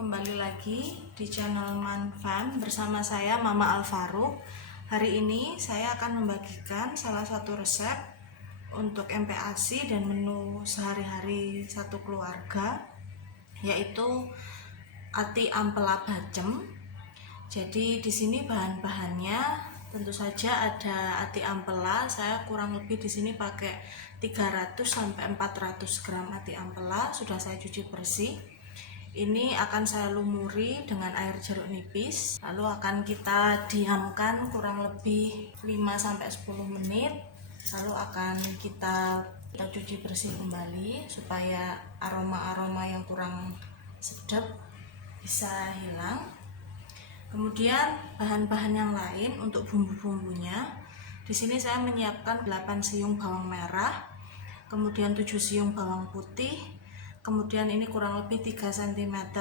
kembali lagi di channel Manfam bersama saya Mama Alfaruq. Hari ini saya akan membagikan salah satu resep untuk MPASI dan menu sehari-hari satu keluarga, yaitu ati ampela bacem. Jadi di sini bahan-bahannya tentu saja ada ati ampela. Saya kurang lebih di sini pakai 300 sampai 400 gram ati ampela, sudah saya cuci bersih. Ini akan saya lumuri dengan air jeruk nipis, lalu akan kita diamkan kurang lebih 5 sampai 10 menit. Lalu akan kita cuci bersih kembali supaya aroma-aroma yang kurang sedap bisa hilang. Kemudian bahan-bahan yang lain untuk bumbu-bumbunya. Di sini saya menyiapkan 8 siung bawang merah, kemudian 7 siung bawang putih, kemudian ini kurang lebih 3 cm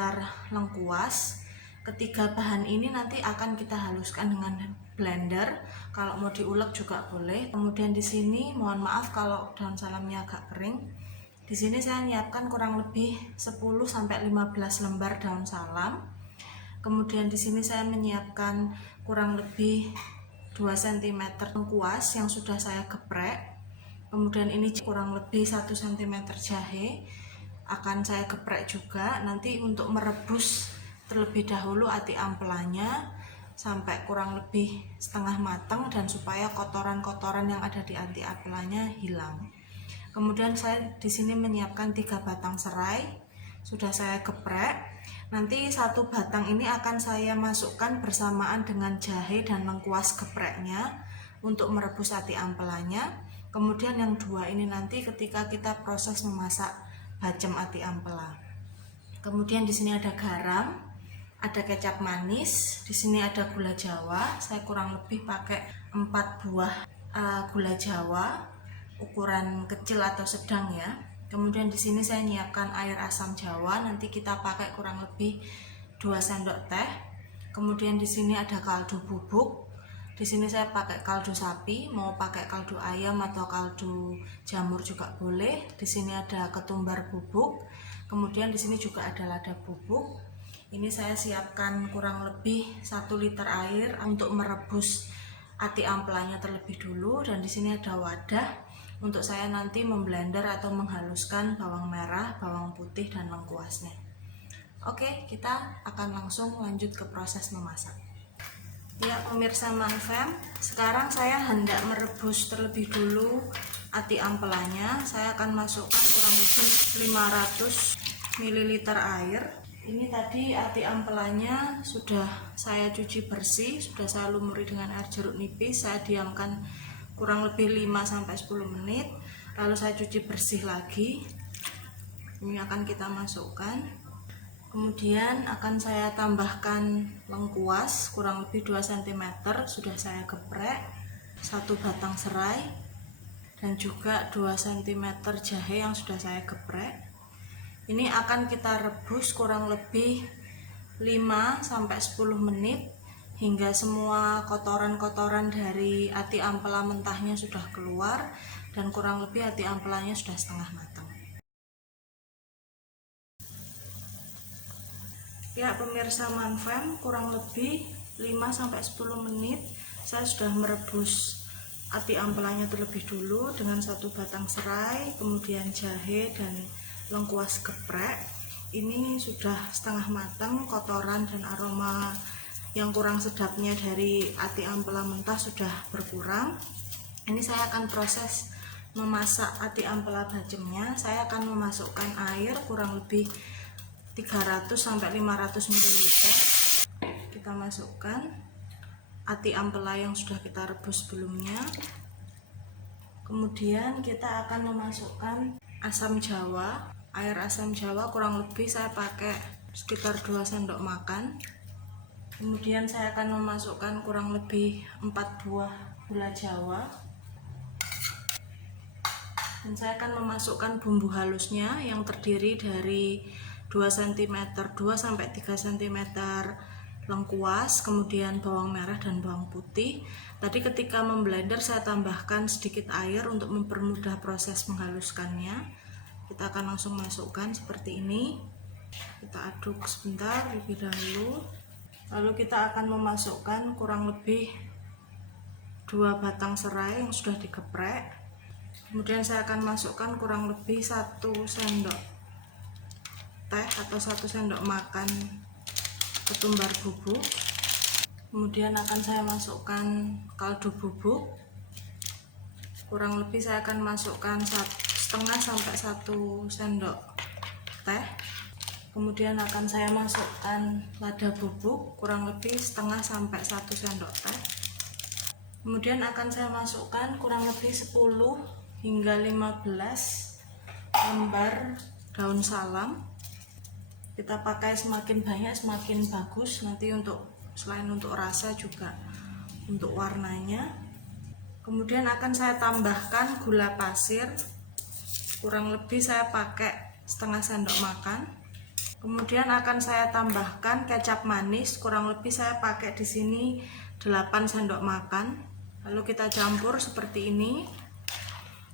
lengkuas. Ketiga bahan ini nanti akan kita haluskan dengan blender. Kalau mau diulek juga boleh. Kemudian di sini mohon maaf kalau daun salamnya agak kering. Di sini saya menyiapkan kurang lebih 10 sampai 15 lembar daun salam. Kemudian di sini saya menyiapkan kurang lebih 2 cm lengkuas yang sudah saya geprek. Kemudian ini kurang lebih 1 cm jahe akan saya geprek juga. Nanti untuk merebus terlebih dahulu ati ampelanya sampai kurang lebih setengah matang dan supaya kotoran-kotoran yang ada di ati ampelanya hilang. Kemudian saya di sini menyiapkan 3 batang serai, sudah saya geprek. Nanti 1 batang ini akan saya masukkan bersamaan dengan jahe dan lengkuas gepreknya untuk merebus ati ampelanya. Kemudian yang 2 ini nanti ketika kita proses memasak bacem ati ampela. Kemudian di sini ada garam, ada kecap manis, di sini ada gula Jawa. Saya kurang lebih pakai 4 buah gula Jawa ukuran kecil atau sedang ya. Kemudian di sini saya nyiapkan air asam Jawa, nanti kita pakai kurang lebih 2 sendok teh. Kemudian di sini ada kaldu bubuk. Di sini saya pakai kaldu sapi, mau pakai kaldu ayam atau kaldu jamur juga boleh. Di sini ada ketumbar bubuk. Kemudian di sini juga ada lada bubuk. Ini saya siapkan kurang lebih 1 liter air untuk merebus ati ampelanya terlebih dulu. Dan di sini ada wadah untuk saya nanti memblender atau menghaluskan bawang merah, bawang putih dan lengkuasnya. Oke, kita akan langsung lanjut ke proses memasak. Ya pemirsa Manfam, sekarang saya hendak merebus terlebih dulu ati ampelanya. Saya akan masukkan kurang lebih 500 ml air. Ini tadi ati ampelanya sudah saya cuci bersih, sudah saya lumuri dengan air jeruk nipis. Saya diamkan kurang lebih 5 sampai 10 menit. Lalu saya cuci bersih lagi. Ini akan kita masukkan. Kemudian akan saya tambahkan lengkuas kurang lebih 2 cm sudah saya geprek, 1 batang serai dan juga 2 cm jahe yang sudah saya geprek. Ini akan kita rebus kurang lebih 5 sampai 10 menit hingga semua kotoran-kotoran dari ati ampela mentahnya sudah keluar dan kurang lebih ati ampelanya sudah setengah matang. Ya pemirsa Manfam, kurang lebih 5 sampai 10 menit saya sudah merebus ati ampelanya terlebih dulu dengan 1 batang serai, kemudian jahe dan lengkuas geprek. Ini sudah setengah matang, kotoran dan aroma yang kurang sedapnya dari ati ampela mentah sudah berkurang. Ini saya akan proses memasak ati ampela bacemnya. Saya akan memasukkan air kurang lebih 300 sampai 500 ml. Kita masukkan ati ampela yang sudah kita rebus sebelumnya. Kemudian kita akan memasukkan asam Jawa. Air asam Jawa kurang lebih saya pakai sekitar 2 sendok makan. Kemudian saya akan memasukkan kurang lebih 4 buah gula Jawa. Dan saya akan memasukkan bumbu halusnya yang terdiri dari 2 cm, 2 sampai 3 cm lengkuas, kemudian bawang merah dan bawang putih. Tadi ketika memblender saya tambahkan sedikit air untuk mempermudah proses menghaluskannya. Kita akan langsung masukkan seperti ini. Kita aduk sebentar lebih dahulu. Lalu kita akan memasukkan kurang lebih 2 batang serai yang sudah digeprek. Kemudian saya akan masukkan kurang lebih 1 sendok teh atau 1 sendok makan ketumbar bubuk. Kemudian akan saya masukkan kaldu bubuk. Kurang lebih saya akan masukkan setengah sampai 1 sendok teh. Kemudian akan saya masukkan lada bubuk kurang lebih setengah sampai 1 sendok teh. Kemudian akan saya masukkan kurang lebih 10 hingga 15 lembar daun salam. Kita pakai semakin banyak semakin bagus, nanti selain untuk rasa juga untuk warnanya. Kemudian akan saya tambahkan gula pasir, kurang lebih saya pakai setengah sendok makan. Kemudian akan saya tambahkan kecap manis, kurang lebih saya pakai di sini 8 sendok makan. Lalu kita campur seperti ini.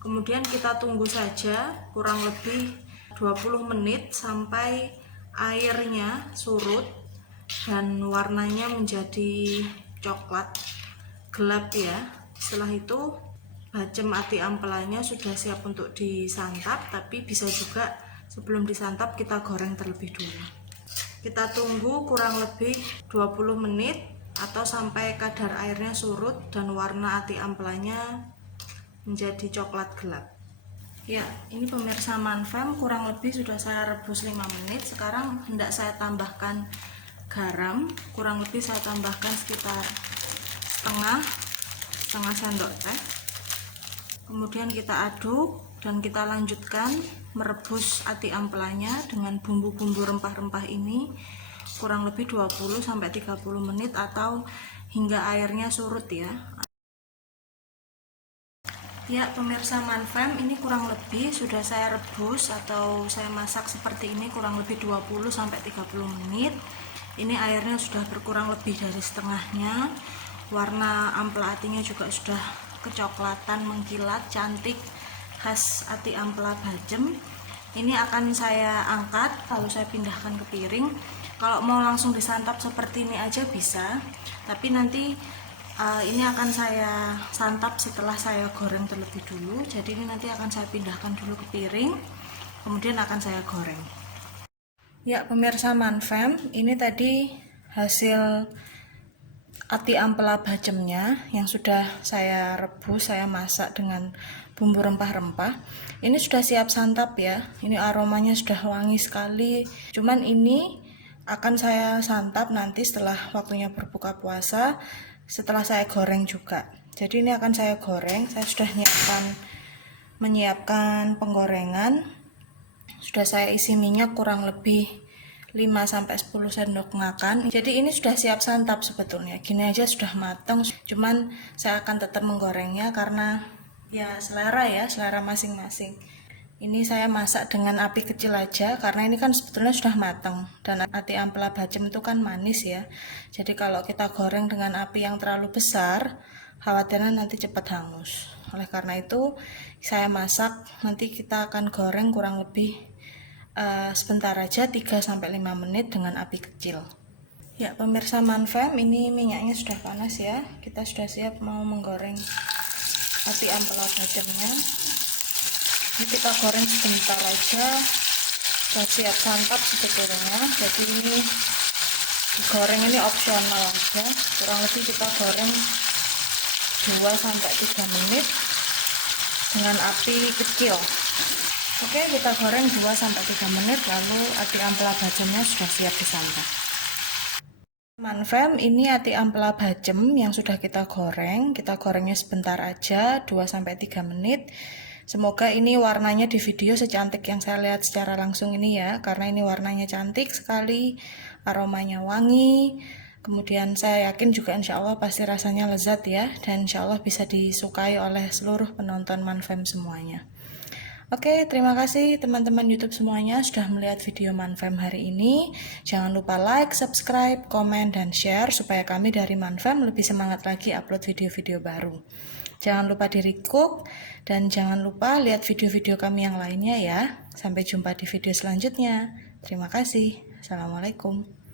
Kemudian kita tunggu saja kurang lebih 20 menit sampai airnya surut dan warnanya menjadi coklat gelap ya. Setelah itu bacem ati ampelanya sudah siap untuk disantap, tapi bisa juga sebelum disantap kita goreng terlebih dulu. Kita tunggu kurang lebih 20 menit atau sampai kadar airnya surut dan warna ati ampelanya menjadi coklat gelap. Ya, ini pemirsa Manfam kurang lebih sudah saya rebus 5 menit. Sekarang hendak saya tambahkan garam, kurang lebih saya tambahkan sekitar setengah sendok teh. Kemudian kita aduk dan kita lanjutkan merebus ati ampelanya dengan bumbu-bumbu rempah-rempah ini kurang lebih 20 sampai 30 menit atau hingga airnya surut ya. Ya, pemirsa Manfam, ini kurang lebih sudah saya rebus atau saya masak seperti ini kurang lebih 20 sampai 30 menit. Ini airnya sudah berkurang lebih dari setengahnya. Warna ampel atinya juga sudah kecoklatan mengkilat cantik khas ati ampela bacem. Ini akan saya angkat lalu saya pindahkan ke piring. Kalau mau langsung disantap seperti ini aja bisa, tapi nanti ini akan saya santap setelah saya goreng terlebih dulu. Jadi ini nanti akan saya pindahkan dulu ke piring, kemudian akan saya goreng. Ya, pemirsa Manfam, ini tadi hasil ati ampela bacemnya yang sudah saya rebus, saya masak dengan bumbu rempah-rempah. Ini sudah siap santap ya. Ini aromanya sudah wangi sekali. Cuman ini akan saya santap nanti setelah waktunya berbuka puasa, setelah saya goreng juga. Jadi ini akan saya goreng. Saya sudah menyiapkan penggorengan. Sudah saya isi minyak kurang lebih 5-10 sendok makan. Jadi ini sudah siap santap sebetulnya. Gini aja sudah matang. Cuman saya akan tetap menggorengnya karena ya selera masing-masing. Ini saya masak dengan api kecil aja karena ini kan sebetulnya sudah matang dan ati ampela bacem itu kan manis ya. Jadi kalau kita goreng dengan api yang terlalu besar, khawatirnya nanti cepat hangus. Oleh karena itu saya masak, nanti kita akan goreng kurang lebih sebentar aja 3-5 menit dengan api kecil. Ya, pemirsa Manfam, ini minyaknya sudah panas ya. Kita sudah siap mau menggoreng ati ampela bacemnya. Ini kita goreng sebentar aja, sudah siap santap sebetulnya. Jadi ini digoreng ini opsional aja. Kurang lebih kita goreng 2-3 menit dengan api kecil. Oke, kita goreng 2-3 menit lalu ati ampela bacemnya sudah siap disantap. Manfam, ini ati ampela bacem yang sudah kita gorengnya sebentar aja 2-3 menit. Semoga ini warnanya di video secantik yang saya lihat secara langsung ini ya, karena ini warnanya cantik sekali, aromanya wangi. Kemudian saya yakin juga insya Allah pasti rasanya lezat ya, dan insya Allah bisa disukai oleh seluruh penonton Manfam semuanya. Oke, terima kasih teman-teman YouTube semuanya sudah melihat video Manfam hari ini. Jangan lupa like, subscribe, komen, dan share supaya kami dari Manfam lebih semangat lagi upload video-video baru. Jangan lupa di-recook dan jangan lupa lihat video-video kami yang lainnya ya. Sampai jumpa di video selanjutnya. Terima kasih. Assalamualaikum.